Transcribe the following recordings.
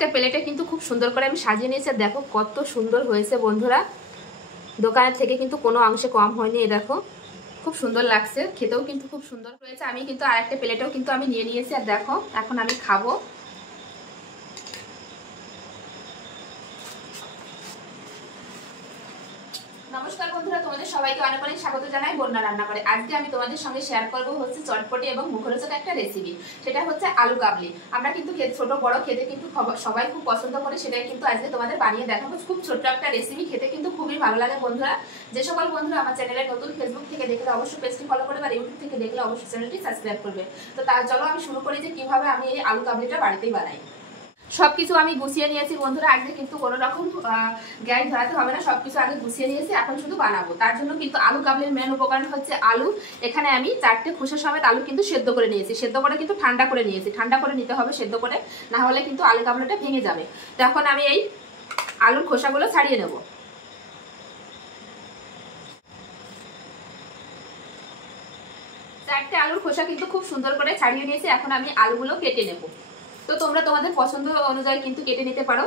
একটা প্লেটে কিন্তু খুব সুন্দর করে আমি সাজিয়ে নিয়েছি। দেখো কত সুন্দর হয়েছে বন্ধুরা, দোকানের থেকে কিন্তু কোনো অংশে কম হয়নি। এই দেখো খুব সুন্দর লাগছে, খেতেও কিন্তু খুব সুন্দর হয়েছে। আমি কিন্তু আরেকটা প্লেটেও কিন্তু আমি নিয়ে নিয়েছি। আর দেখো এখন আমি খাবো। নমস্কার বন্ধুরা, তোমাদের সবাইকে অনেক অনেক স্বাগত জানাই বন্যা রান্না করে। আজকে আমি তোমাদের সঙ্গে শেয়ার করবো হচ্ছে চটপটি এবং মুখরোচক একটা রেসিপি। সেটা হচ্ছে আলু কাবলি। আমরা কিন্তু ছোট বড় খেতে কিন্তু সবাই খুব পছন্দ করে, সেটাই কিন্তু আজকে তোমাদের বানিয়ে দেখাবো। খুব ছোট্ট একটা রেসিপি, খেতে কিন্তু খুবই ভালো লাগে বন্ধুরা। যে সকল বন্ধুরা আমার চ্যানেলে নতুন, ফেসবুক থেকে দেখলে অবশ্যই পেজটি ফলো করবে, আর ইউটিউব থেকে দেখলে অবশ্যই চ্যানেলটি সাবস্ক্রাইব করবে। তো চলো আমি শুরু করি যে কিভাবে আমি এই আলু কাবলিটা বাড়িতেই বানাই। সবকিছু আমি গুছিয়ে নিয়েছি বন্ধুরা, আজকে কিন্তু কোনো রকম গ্যাস ধরাতে হবে না, সবকিছু আগে গুছিয়ে নিয়েছি, এখন শুধু বানাবো। তার জন্য কিন্তু আলু কাবলির মেন উপকরণ হচ্ছে আলু। এখানে আমি 4টে খোসা সমেত আলু কিন্তু সেদ্ধ করে নিয়েছি। সেদ্ধ করে কিন্তু ঠান্ডা করে নিয়েছি, ঠান্ডা করে নিতে হবে সেদ্ধ করে, না হলে কিন্তু আলু কাবলিটা ভেঙে যাবে। তখন আমি এই আলুর খোসাগুলো ছাড়িয়ে নেব। চারটে আলুর খোসা কিন্তু খুব সুন্দর করে ছাড়িয়ে নিয়েছি। এখন আমি আলুগুলো কেটে নেব। তো তোমরা তোমাদের পছন্দ অনুযায়ী কিন্তু কেটে নিতে পারো।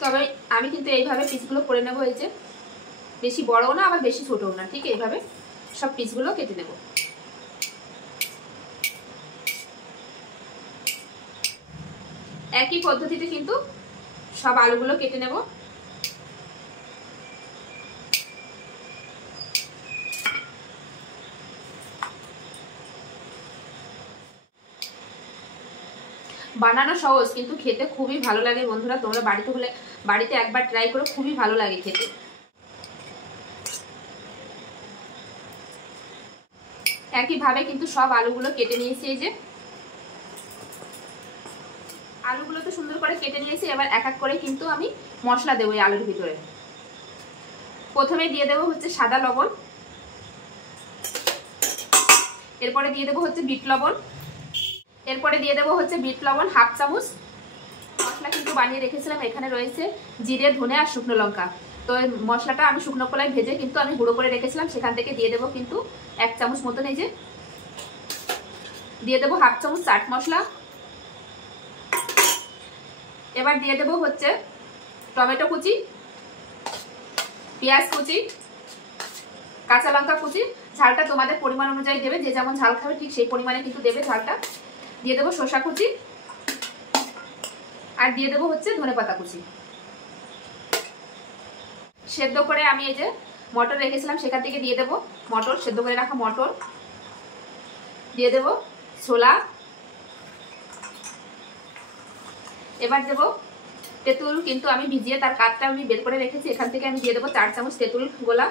তবে আমি কিন্তু এইভাবে পিসগুলো করে নেব। এই যে বেশি বড়ও না আবার বেশি ছোটও না, ঠিক এইভাবে সব পিসগুলো কেটে নেব। একই পদ্ধতিতে কিন্তু সব আলুগুলো কেটে নেব। বানানো সহজ, কিন্তু খেতে খুবই ভালো লাগে বন্ধুরা। তোমরা বাড়িতে একবার ট্রাই করো, খুবই ভালো লাগে খেতে। একইভাবে কিন্তু সব আলুগুলো কেটে নিয়েছি। এই যে আলুগুলো তো সুন্দর করে কেটে নিয়েছি। এবার এক এক করে কিন্তু আমি মশলা দেবো এই আলুর ভিতরে। প্রথমে দিয়ে দেবো হচ্ছে সাদা লবণ, এরপরে দিয়ে দেবো হচ্ছে বিট লবণ, এরপরে দিয়ে দেবো হচ্ছে বিট লবণ 1/2 চামচ। মশলা কিন্তু বানিয়ে রেখেছিলাম, এখানে রয়েছে জিরে, ধনে আর শুকনো লঙ্কা। তো এই মশলাটা আমি শুকনো কলাই ভেজে কিন্তু আমি গুঁড়ো করে রেখেছিলাম, সেখান থেকে দিয়ে দেবো কিন্তু 1 চামচ মতন। এই যে দিয়ে দেবো 1/2 চামচ চাট মশলা। এবার দিয়ে দেবো হচ্ছে টমেটো কুচি, পেঁয়াজ কুচি, কাঁচা লঙ্কা কুচি। ঝালটা তোমাদের পরিমাণ অনুযায়ী দেবে, যে যেমন ঝাল খাবে ঠিক সেই পরিমাণে কিন্তু দেবে ঝালটা। দিয়ে দেবো শসা কুচি, আর দিয়ে দেবো হচ্ছে ধনেপাতা কুচি। সেদ্ধ করে আমি এই যে মটর রেখেছিলাম, সেখান থেকে দিয়ে দেবো মটর, সেদ্ধ করে রাখা মটর। দিয়ে দেবো ছোলা। এবার দেবো তেঁতুল, কিন্তু আমি ভিজিয়ে তার কাঠটা আমি বের করে রেখেছি, এখান থেকে আমি দিয়ে দেবো 4 চামচ তেঁতুল গোলা।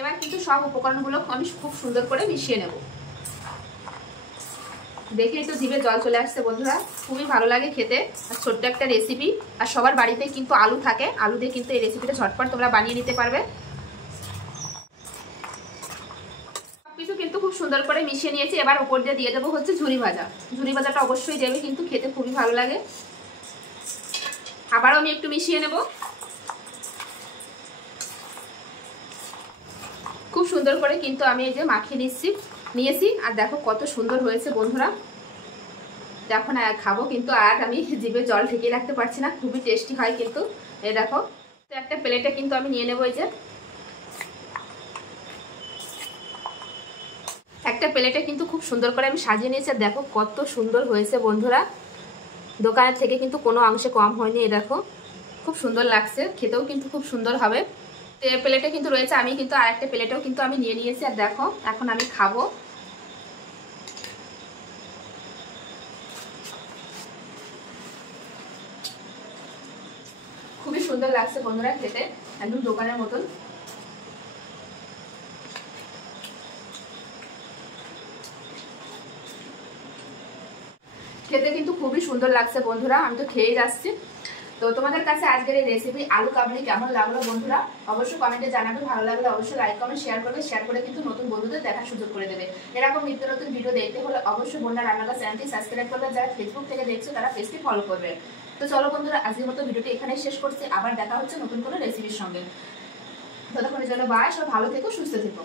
এবার কিন্তু সব উপকরণগুলো আমি খুব সুন্দর করে মিশিয়ে নেব। দেখেই তো জিভে জল চলে আসছে বন্ধুরা, খুবই ভালো লাগে খেতে। আর ছোট্ট একটা রেসিপি, আর সবার বাড়িতে কিন্তু আলু থাকে, আলু দিয়ে কিন্তু এই রেসিপিটা ঝটপট তোমরা বানিয়ে নিতে পারবে। সবকিছু কিন্তু খুব সুন্দর করে মিশিয়ে নিয়েছি। এবার উপর দিয়ে দেবো হচ্ছে ঝুরি ভাজা। ঝুরি ভাজাটা অবশ্যই দেবে, কিন্তু খেতে খুবই ভালো লাগে। আবারও আমি একটু মিশিয়ে নেব। খুব সুন্দর করে কিন্তু আমি এই যে মাখিয়ে নিয়েছি। আর দেখো কত সুন্দর হয়েছে বন্ধুরা। এখন খাবো কিন্তু আর আমি জিভে জল ঠেকিয়ে রাখতে পারছি না, খুবই টেস্টি হয় কিন্তু। এই দেখো, তো একটা প্লেটে কিন্তু আমি নিয়ে নেবো। এই যে একটা প্লেটে কিন্তু খুব সুন্দর করে আমি সাজিয়ে নিয়েছি। দেখো কত সুন্দর হয়েছে বন্ধুরা, দোকানের থেকে কিন্তু কোনো অংশে কম হয়নি। এই দেখো খুব সুন্দর লাগছে, খেতেও কিন্তু খুব সুন্দর হবে। তো এই প্লেটে কিন্তু রয়েছে, আমি কিন্তু আরেকটা প্লেটেও কিন্তু আমি নিয়ে নিয়েছি। আর দেখো এখন আমি খাবো। খুবই সুন্দর লাগছে বন্ধুরা খেতে, একদম দোকানের মতন। খেতে কিন্তু খুবই সুন্দর লাগছে বন্ধুরা, আমি তো খেয়ে যাচ্ছি। তো তোমাদের কাছে আজকের এই রেসিপি আলু কাবলি কেমন লাগলো বন্ধুরা, অবশ্যই কমেন্টে জানাবে। ভালো লাগলে অবশ্যই লাইক কমেন্ট শেয়ার করবে, শেয়ার করে কিন্তু নতুন বন্ধুদের দেখার সুযোগ করে দেবে। এরকম নিত্য নতুন ভিডিও দেখতে হলে অবশ্যই বন্যা রান্নাঘর চ্যানেলটি সাবস্ক্রাইব করবে। যারা ফেসবুক থেকে দেখছো তারা পেজটি ফলো করবে। তো চলো বন্ধুরা, আজকের মতো ভিডিওটি এখানেই শেষ করছি। আবার দেখা হচ্ছে নতুন কোনো রেসিপির সঙ্গে। ততক্ষণের জন্য বাই, সব ভালো থেকো, সুস্থ থেকো।